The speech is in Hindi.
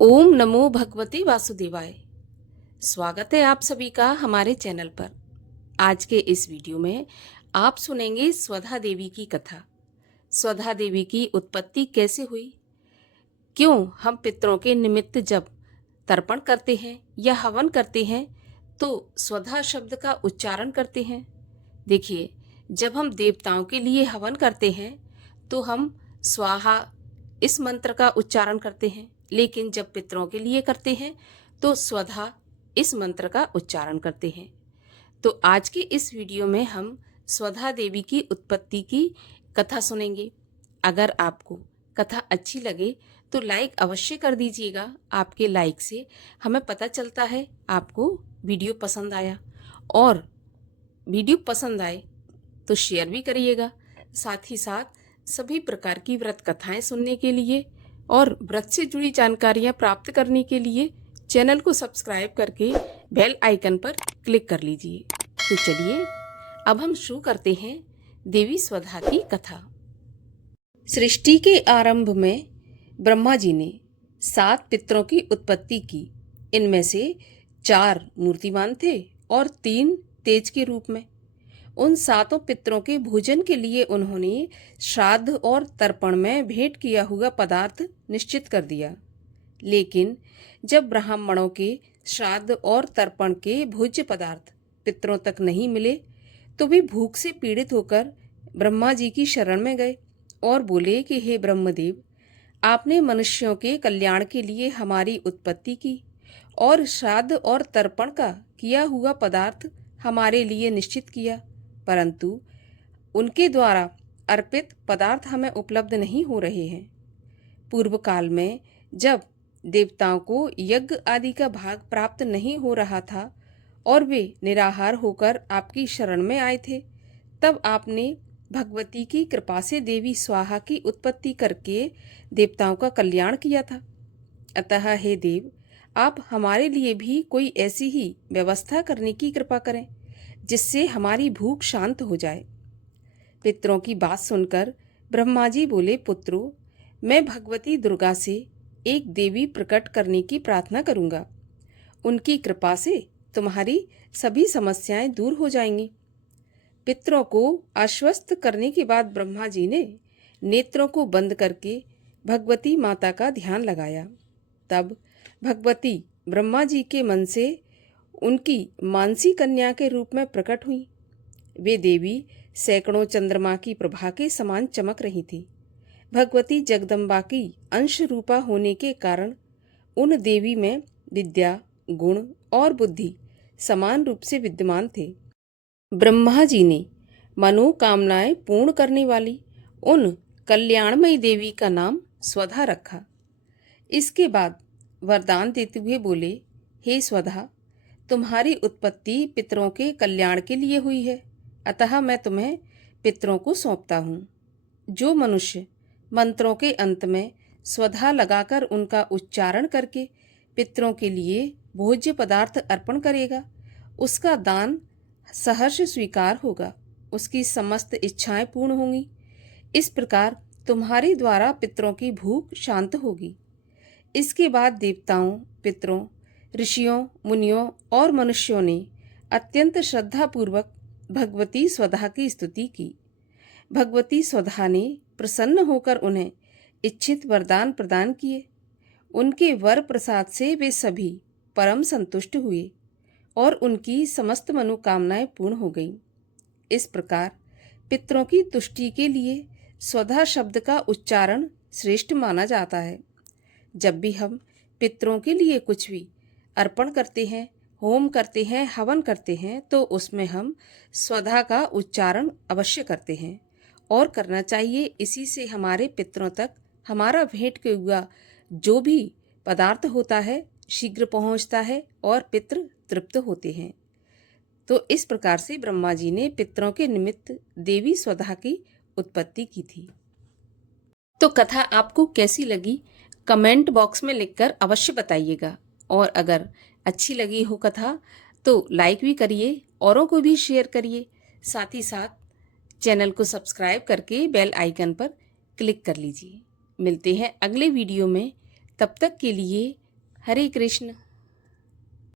ओम नमो भगवते वासुदेवाय। स्वागत है आप सभी का हमारे चैनल पर। आज के इस वीडियो में आप सुनेंगे स्वधा देवी की कथा। स्वधा देवी की उत्पत्ति कैसे हुई, क्यों हम पितरों के निमित्त जब तर्पण करते हैं या हवन करते हैं तो स्वधा शब्द का उच्चारण करते हैं। देखिए, जब हम देवताओं के लिए हवन करते हैं तो हम स्वाहा इस मंत्र का उच्चारण करते हैं, लेकिन जब पितरों के लिए करते हैं तो स्वधा इस मंत्र का उच्चारण करते हैं। तो आज के इस वीडियो में हम स्वधा देवी की उत्पत्ति की कथा सुनेंगे। अगर आपको कथा अच्छी लगे तो लाइक अवश्य कर दीजिएगा। आपके लाइक से हमें पता चलता है आपको वीडियो पसंद आया, और वीडियो पसंद आए तो शेयर भी करिएगा। साथ ही साथ सभी प्रकार की व्रत कथाएं सुनने के लिए और व्रत से जुड़ी जानकारियां प्राप्त करने के लिए चैनल को सब्सक्राइब करके बेल आइकन पर क्लिक कर लीजिए। तो चलिए अब हम शुरू करते हैं देवी स्वधा की कथा। सृष्टि के आरंभ में ब्रह्मा जी ने 7 पितरों की उत्पत्ति की। इनमें से 4 मूर्तिमान थे और 3 तेज के रूप में। उन 7 पितरों के भोजन के लिए उन्होंने श्राद्ध और तर्पण में भेंट किया हुआ पदार्थ निश्चित कर दिया। लेकिन जब ब्राह्मणों के श्राद्ध और तर्पण के भोज्य पदार्थ पितरों तक नहीं मिले तो वे भूख से पीड़ित होकर ब्रह्मा जी की शरण में गए और बोले कि हे ब्रह्मदेव, आपने मनुष्यों के कल्याण के लिए हमारी उत्पत्ति की और श्राद्ध और तर्पण का किया हुआ पदार्थ हमारे लिए निश्चित किया, परंतु उनके द्वारा अर्पित पदार्थ हमें उपलब्ध नहीं हो रहे हैं। पूर्व काल में जब देवताओं को यज्ञ आदि का भाग प्राप्त नहीं हो रहा था और वे निराहार होकर आपकी शरण में आए थे, तब आपने भगवती की कृपा से देवी स्वाहा की उत्पत्ति करके देवताओं का कल्याण किया था। अतः हे देव, आप हमारे लिए भी कोई ऐसी ही व्यवस्था करने की कृपा करें जिससे हमारी भूख शांत हो जाए। पितरों की बात सुनकर ब्रह्मा जी बोले, पुत्रों, मैं भगवती दुर्गा से एक देवी प्रकट करने की प्रार्थना करूंगा। उनकी कृपा से तुम्हारी सभी समस्याएं दूर हो जाएंगी। पितरों को आश्वस्त करने के बाद ब्रह्मा जी ने नेत्रों को बंद करके भगवती माता का ध्यान लगाया। तब भगवती ब्रह्मा जी के मन से उनकी मानसी कन्या के रूप में प्रकट हुई। वे देवी सैकड़ों चंद्रमा की प्रभा के समान चमक रही थी। भगवती जगदम्बा की अंश रूपा होने के कारण उन देवी में विद्या, गुण और बुद्धि समान रूप से विद्यमान थे। ब्रह्मा जी ने मनोकामनाएं पूर्ण करने वाली उन कल्याणमयी देवी का नाम स्वधा रखा। इसके बाद वरदान देते हुए बोले, हे स्वधा, तुम्हारी उत्पत्ति पितरों के कल्याण के लिए हुई है, अतः मैं तुम्हें पितरों को सौंपता हूँ। जो मनुष्य मंत्रों के अंत में स्वधा लगाकर उनका उच्चारण करके पितरों के लिए भोज्य पदार्थ अर्पण करेगा, उसका दान सहर्ष स्वीकार होगा, उसकी समस्त इच्छाएं पूर्ण होंगी। इस प्रकार तुम्हारे द्वारा पितरों की भूख शांत होगी। इसके बाद देवताओं, पितरों, ऋषियों, मुनियों और मनुष्यों ने अत्यंत श्रद्धापूर्वक भगवती स्वधा की स्तुति की। भगवती स्वधा ने प्रसन्न होकर उन्हें इच्छित वरदान प्रदान किए। उनके वर प्रसाद से वे सभी परम संतुष्ट हुए और उनकी समस्त मनोकामनाएं पूर्ण हो गईं। इस प्रकार पितरों की तुष्टि के लिए स्वधा शब्द का उच्चारण श्रेष्ठ माना जाता है। जब भी हम पितरों के लिए कुछ भी अर्पण करते हैं, होम करते हैं, हवन करते हैं, तो उसमें हम स्वधा का उच्चारण अवश्य करते हैं और करना चाहिए। इसी से हमारे पितरों तक हमारा भेंट के हुआ जो भी पदार्थ होता है शीघ्र पहुंचता है और पितृ तृप्त होते हैं। तो इस प्रकार से ब्रह्मा जी ने पितरों के निमित्त देवी स्वधा की उत्पत्ति की थी। तो कथा आपको कैसी लगी कमेंट बॉक्स में लिखकर अवश्य बताइएगा, और अगर अच्छी लगी हो कथा तो लाइक भी करिए, औरों को भी शेयर करिए। साथ ही साथ चैनल को सब्सक्राइब करके बेल आइकन पर क्लिक कर लीजिए। मिलते हैं अगले वीडियो में, तब तक के लिए हरे कृष्ण।